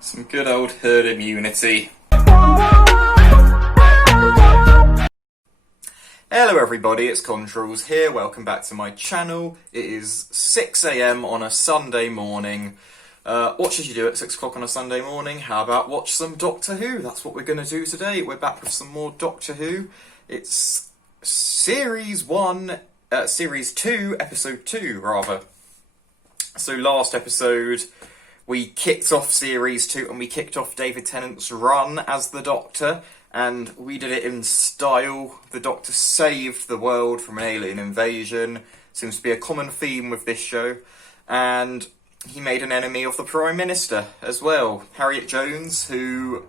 Some good old herd immunity. Hello everybody, it's Controls here, welcome back to my channel. It is 6 AM on a Sunday morning. What should you do at 6 o'clock on a Sunday morning? How about watch some Doctor Who? That's what we're going to do today. We're back with some more Doctor Who. It's Series 2, Episode 2 rather. So last episode we kicked off Series 2 and we kicked off David Tennant's run as the Doctor. And we did it in style. The Doctor saved the world from an alien invasion. Seems to be a common theme with this show. And he made an enemy of the Prime Minister as well. Harriet Jones, who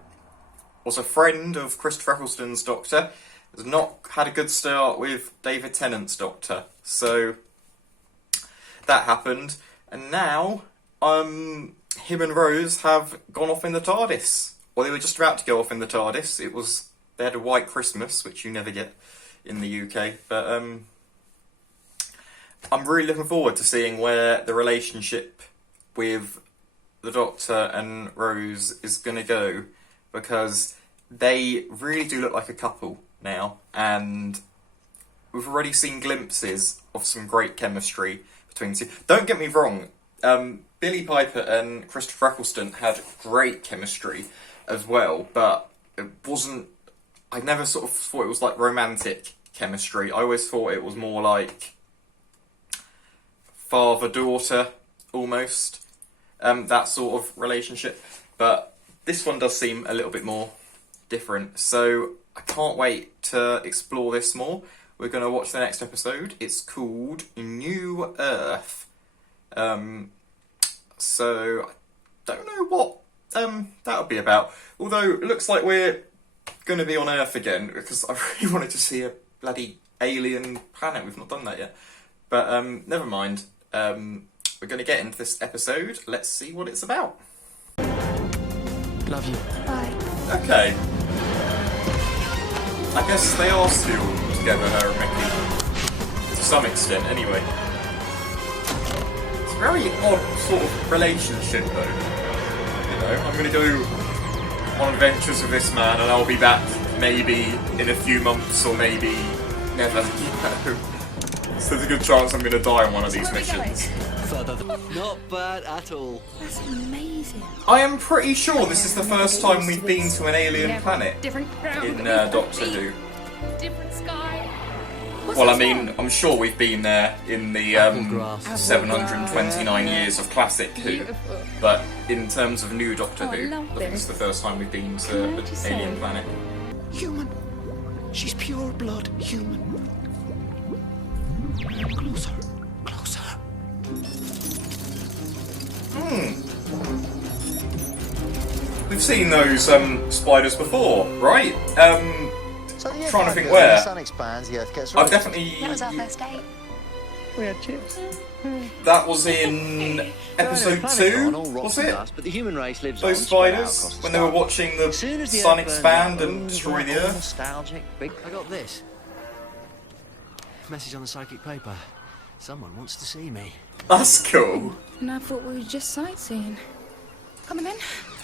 was a friend of Christopher Eccleston's Doctor, has not had a good start with David Tennant's Doctor. So that happened. And now, him and Rose have gone off in the TARDIS. Well, they were just about to go off in the TARDIS. They had a white Christmas, which you never get in the UK. But I'm really looking forward to seeing where the relationship with the Doctor and Rose is going to go, because they really do look like a couple now, and we've already seen glimpses of some great chemistry between the two. Don't get me wrong, Billie Piper and Christopher Eccleston had great chemistry as well, but it wasn't. I never sort of thought it was like romantic chemistry. I always thought it was more like father-daughter almost, that sort of relationship. But this one does seem a little bit more different, so I can't wait to explore this more. We're going to watch the next episode. It's called New Earth. So I don't know what that'll be about. Although it looks like we're going to be on Earth again, because I really wanted to see a bloody alien planet. We've not done that yet. But never mind. We're going to get into this episode. Let's see what it's about. Love you. Bye. Okay. I guess they are still together, her and Mickey. To some extent, anyway. It's a very odd sort of relationship, though. You know, I'm going to go on adventures with this man and I'll be back maybe in a few months or maybe never, you know. So there's a good chance I'm going to die on one of these missions. Not bad at all. That's amazing. I am pretty sure this is the first time we've been to an alien planet in Doctor Who. Different sky. Well, I mean, I'm sure we've been there in the 729 years of classic Who, but in terms of new Doctor Who, I think it's the first time we've been to an alien planet. Human. She's pure blood human. Closer. Closer. We've seen those spiders before, right? So the Trying to Earth think goes, where. the sun expands, the Earth gets I've right. definitely... That was our first date. We had chips. That was in episode 2, was it? But the human race lives Those spiders, when they were watching the sun expand and destroy the Earth. Nostalgic. Big. I got this. Message on the psychic paper. Someone wants to see me. That's cool. And I thought we were just sightseeing. Come on then.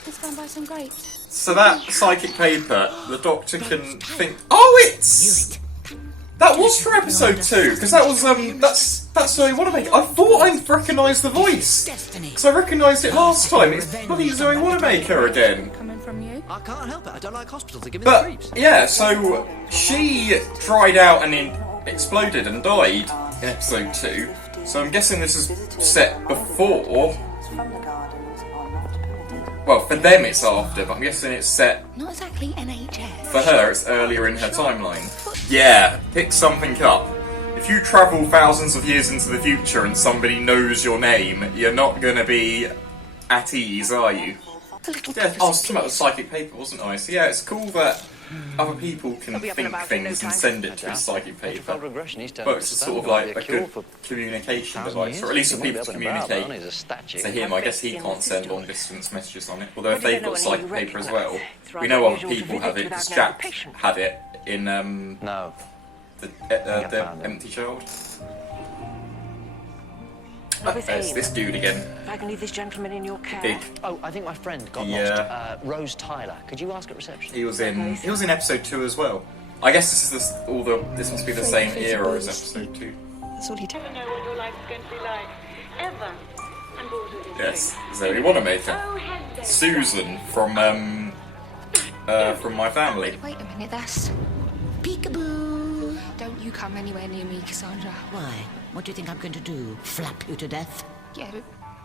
Let's go and buy some grapes. So that psychic paper, the Doctor can think... Oh, it's... That was from episode 2, because that was, that's Zoe Wanamaker. I thought I recognised the voice, because I recognised it last time. It's bloody Zoe Wanamaker again. Coming from you. I can't help it. I don't like hospitals. They give me the But, creeps. yeah, so she dried out and exploded and died in episode 2. So I'm guessing this is set before. Well, for them it's after, but I'm guessing it's set... Not exactly NHS. For her, it's earlier in her timeline. Yeah, pick something up. If you travel thousands of years into the future and somebody knows your name, you're not going to be at ease, are you? Yeah, I was talking about the psychic paper, wasn't I? So yeah, it's cool that other people can think things and send it to a psychic paper. But it's sort of like a good communication device, or at least for people to communicate to him. I guess he can't send long distance messages on it. Although if they've got psychic paper as well, we know other people have it, because Jack had it in the Empty Child. There's this dude again. If I can leave this gentleman in your care. Big. Oh, I think my friend got Yeah. lost. Rose Tyler. Could you ask at reception? He was in episode 2 as well. I guess this must be the same era as episode 2. That's all he did. Never know what your life is going to be like. Ever. And also this Yes, Zoe Wanamaker. Oh, hello. Susan from My Family. Wait a minute, that's... Peekaboo! Don't you come anywhere near me, Cassandra. Why? What do you think I'm going to do? Flap you to death? Yeah, but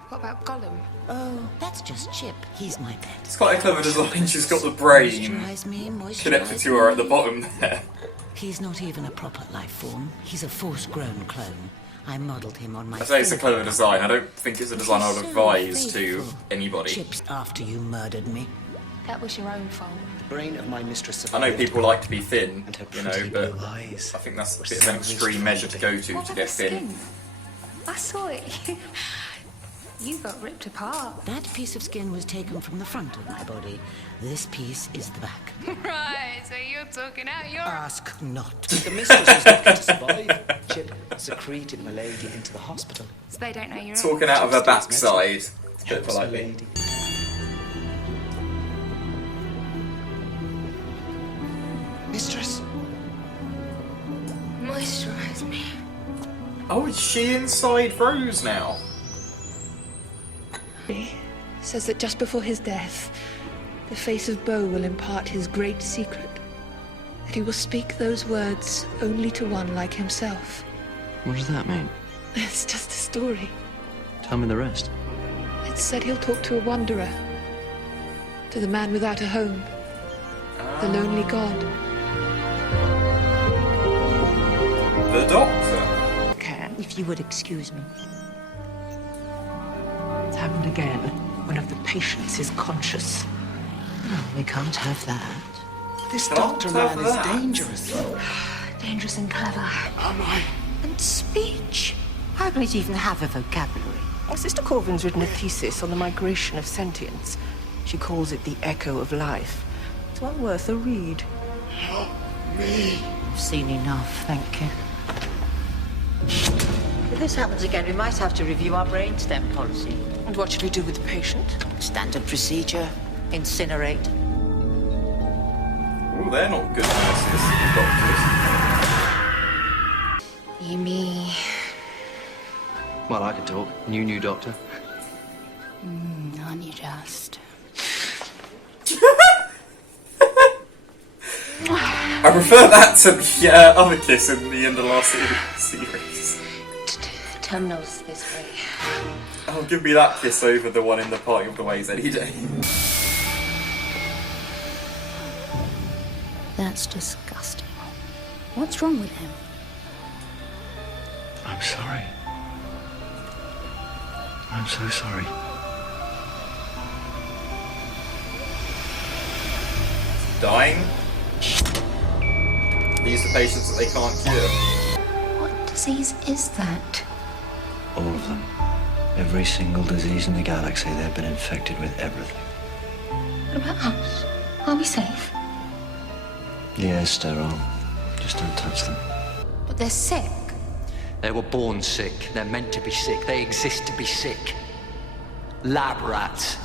what about Gollum? Oh, that's just Chip. He's my pet. It's quite a clever design. She's got the brain Moisturize me, moisturize connected to her at the bottom there. He's not even a proper life form. He's a force-grown clone. I modelled him on my... I say it's a clever design. I don't think it's a design I would advise to faithful. anybody. Chips after you murdered me. That was your own fault. The brain of my mistress. I know people like to be thin, And her you know, pretty but blue eyes I think that's a were bit of an savagely extreme measure to go What to about get the thin. skin? I saw it. You got ripped apart. That piece of skin was taken from the front of my body. This piece is the back. Right, so you're talking out your... Ask not. The mistress was not going to survive. Chip secreted my lady into the hospital. So they don't know you're in. Talking out of her Chip's backside, a bit Helps my politely. lady. Mistress. Moisturize me. Oh, is she inside Rose now? Says that just before his death, the face of Bo will impart his great secret. That he will speak those words only to one like himself. What does that mean? It's just a story. Tell me the rest. It's said he'll talk to a wanderer. To the man without a home. The lonely god. The Doctor. Can. If you would excuse me. It's happened again. One of the patients is conscious. No, we can't have that. This Can't doctor have man is that. dangerous. Dangerous and clever. And speech. I don't even have a vocabulary. My sister Corvin's written a thesis on the migration of sentience. She calls it the echo of life. It's well worth a read. I've seen enough, thank you. If this happens again, we might have to review our brainstem policy. And what should we do with the patient? Standard procedure. Incinerate. Oh, they're not good nurses, doctors. You me. Well, I can talk. New doctor. Aren't you just? I prefer that to the other kiss in the end of the last series. Terminals this way. Oh, give me that kiss over the one in the Party of the Ways any day. That's disgusting. What's wrong with him? I'm sorry. I'm so sorry. Dying? These are patients that they can't cure. What disease is that? All of them. Every single disease in the galaxy, they've been infected with everything. What about us? Are we safe? The air's sterile. Just don't touch them. But they're sick. They were born sick. They're meant to be sick. They exist to be sick. Lab rats.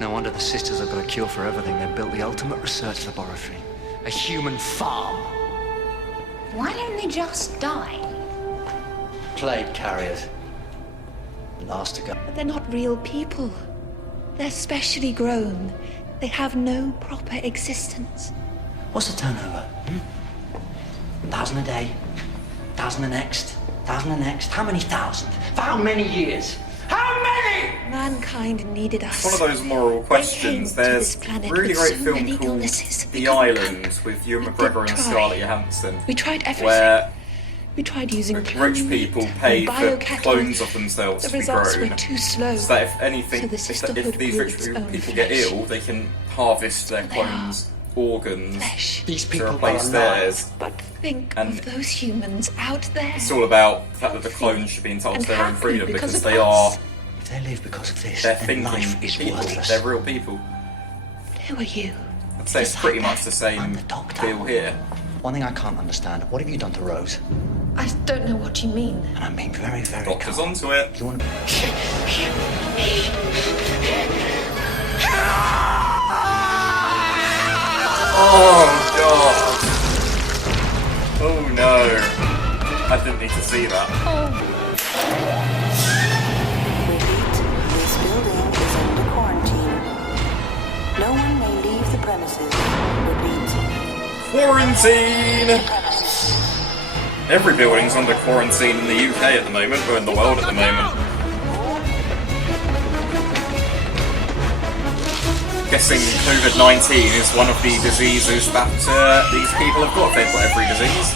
No wonder the sisters have got a cure for everything. They've built the ultimate research laboratory. A human farm. Why don't they just die? Plague carriers. Last to go. But they're not real people. They're specially grown. They have no proper existence. What's the turnover? 1,000 a day. 1,000 the next. 1,000 the next. How many thousand? For how many years? How many? Mankind needed us. One of those moral questions. They came to There's this planet a really with great so film many called illnesses. The We couldn't Island cope. with Ewan We McGregor did and try. Scarlett Johansson, We tried everything. where We tried using rich cloning people and pay for biocattle. clones of themselves The to be results grown. were too slow. So that if anything, So the if sisterhood these grew rich its own people get flesh. ill, they can harvest their They are clones' organs Flesh. These to people replace are theirs. But think And of those humans out there. It's all about the fact that the clones should be entitled to And their own happy freedom because because of they us. are, If they live because of this, they're then life thinking is people. worthless. They're real people. Who are you? I'd say it's pretty much the I'm same the doctor. deal here. One thing I can't understand, what have you done to Rose? I don't know what you mean. And I'm being very, very Doctor's calm. onto it. You want to... Oh god. Oh no. I didn't need to see that. This building is under quarantine. No one may leave the premises. Quarantine! Every building's under quarantine in the UK at the moment, or in the world at the moment. Guessing COVID-19 is one of the diseases that these people have got. They've got every disease.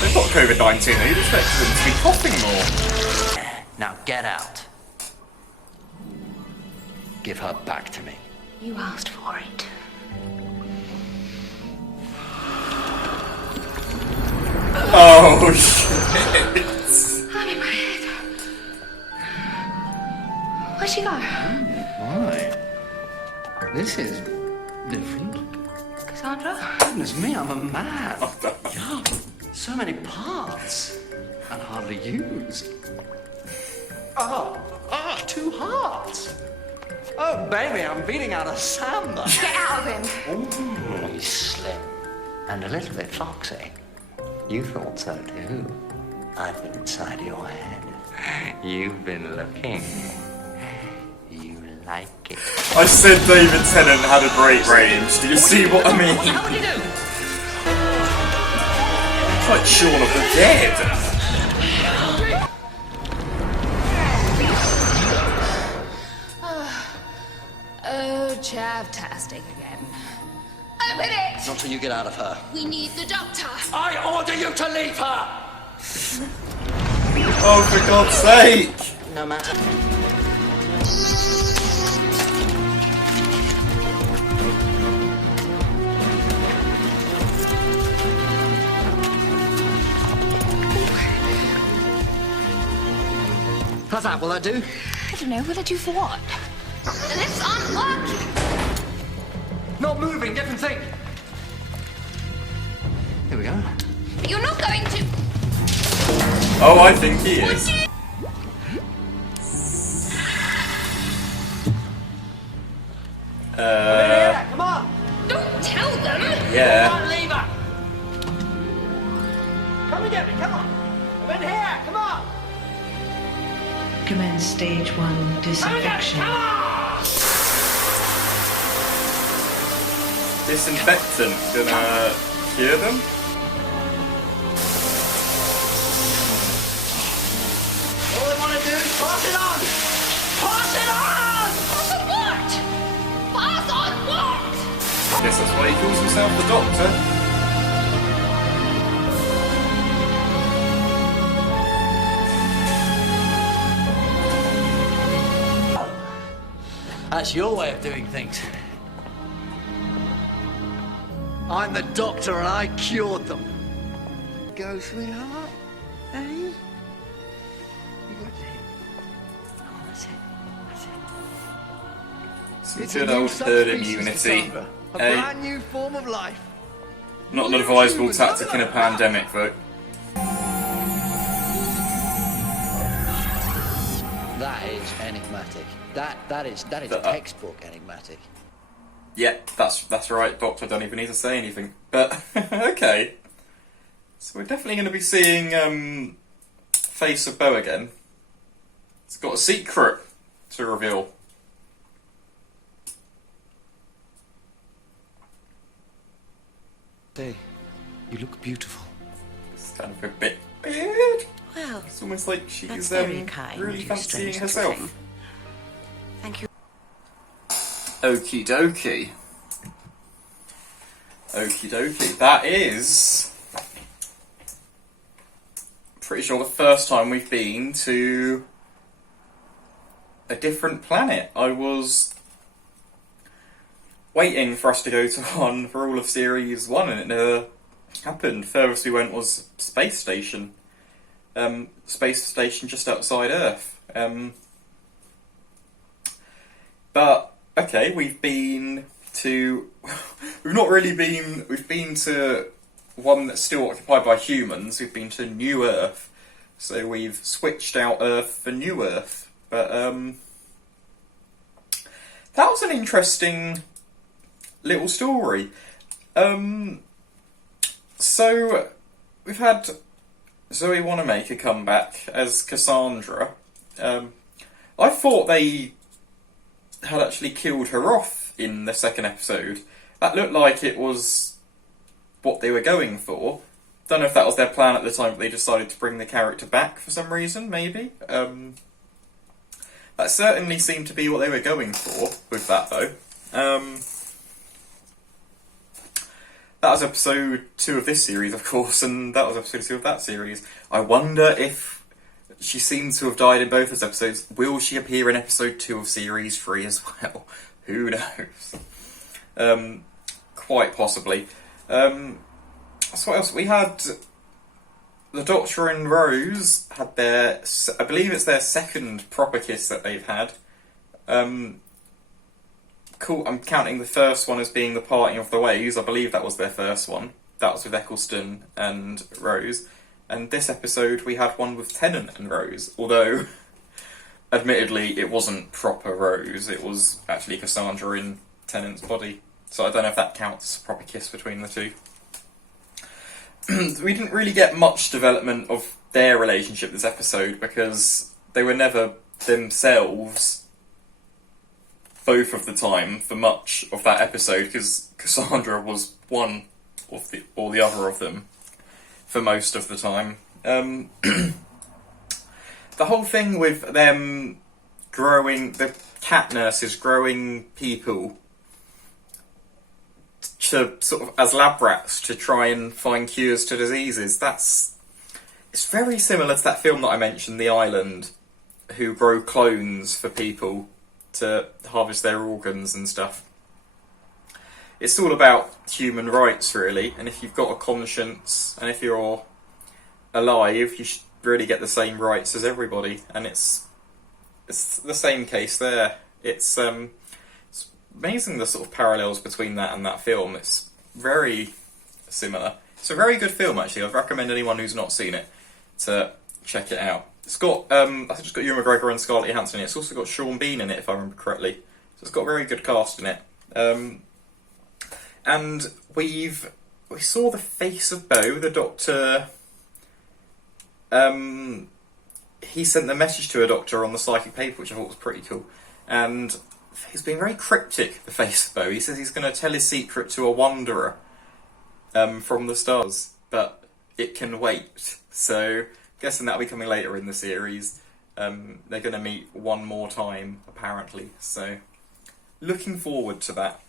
They've got COVID-19, you'd expect them to be coughing more. Now get out. Give her back to me. You asked for it. Oh shit! I'm in my head. Where'd she go? Why? This is different. Cassandra? Goodness me, I'm a man. Yeah, so many parts and hardly used. Two hearts. Oh, baby, I'm beating out a samba. Get out of him. Ooh, he's slim and a little bit foxy. You thought so too. I've been inside your head. You've been looking. You like it. I said David Tennant had a great range. Do you see what I mean? How would you do? It's like Shaun of the Dead. Oh, chavtastic again. Open it! Not till you get out of her. We need the doctor. I order you to leave her! Oh, for God's sake! No matter. How's that? Will that do? I don't know. Will it do for what? The lifts aren't working. Not moving, different thing. Here we go. But you're not going to. Oh, I think he is. Come on! Don't tell them. Yeah. Come on, leave her! Come and get me, come on! I'm in here, come on! Commence stage 1 disinfection. Come on! Disinfectant gonna cure them? All I want to do is pass it on! Pass it on! Pass on what? Pass on what? Guess that's why he calls himself the Doctor. That's your way of doing things. I'm the doctor and I cured them. Go, sweetheart. Hey? You got it. Oh, that's it. That's it. It's good old herd immunity. Cassandra. A Hey, brand new form of life. not an advisable tactic in a pandemic, though. That is enigmatic. That is textbook enigmatic. Yeah, that's right, Doctor. Don't even need to say anything. But okay, so we're definitely going to be seeing Face of Bo again. It's got a secret to reveal. Hey, you look beautiful. It's kind of a bit weird. Well, It's almost like she's that's very kind really of you, fancying strange herself. thing. Thank you. Okie dokie. Okie dokie. That is pretty sure the first time we've been to a different planet. I was waiting for us to go to one for all of Series 1 and it never happened. Furthest we went was Space Station. Space Station just outside Earth. But, okay, we've been to... we've been to one that's still occupied by humans. We've been to New Earth, so we've switched out Earth for New Earth. But that was an interesting little story. So we've had Zoe Wanamaker come back as Cassandra. I thought they had actually killed her off in the second episode. That looked like it was what they were going for. Don't know if that was their plan at the time, but they decided to bring the character back for some reason, maybe. That certainly seemed to be what they were going for with that, though. That was episode 2 of this series, of course, and that was episode 2 of that series. I wonder if she seems to have died in both those episodes. Will she appear in episode 2 of series 3 as well? Who knows? Quite possibly. So what else? We had the Doctor and Rose had their, I believe it's their second proper kiss that they've had. Cool. I'm counting the first one as being the parting of the ways. I believe that was their first one. That was with Eccleston and Rose. And this episode we had one with Tennant and Rose. Although, admittedly, it wasn't proper Rose. It was actually Cassandra in Tennant's body. So I don't know if that counts as a proper kiss between the two. We didn't really get much development of their relationship this episode because they were never themselves both of the time for much of that episode, because Cassandra was one of the or the other of them for most of the time. The whole thing with them growing, the cat nurses growing people to sort of as lab rats to try and find cures to diseases, it's very similar to that film that I mentioned, The Island, who grow clones for people to harvest their organs and stuff. It's all about human rights, really, and if you've got a conscience and if you're alive, you should really get the same rights as everybody. And it's the same case there. It's amazing the sort of parallels between that and that film. It's very similar. It's a very good film, actually. I'd recommend anyone who's not seen it to check it out. It's got, I think it's got Ewan McGregor and Scarlett Johansson in it. It's also got Sean Bean in it, if I remember correctly. So it's got a very good cast in it. And we saw the face of Bo, the Doctor. He sent the message to a doctor on the psychic paper, which I thought was pretty cool. And he's being very cryptic, the face of Bo. He says he's going to tell his secret to a wanderer from the stars, but it can wait. So guessing that'll be coming later in the series. They're going to meet one more time, apparently. So, looking forward to that.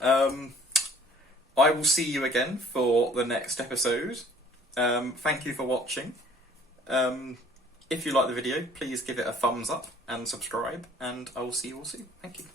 I will see you again for the next episode. Thank you for watching. If you like the video, please give it a thumbs up and subscribe, and I will see you all soon. Thank you.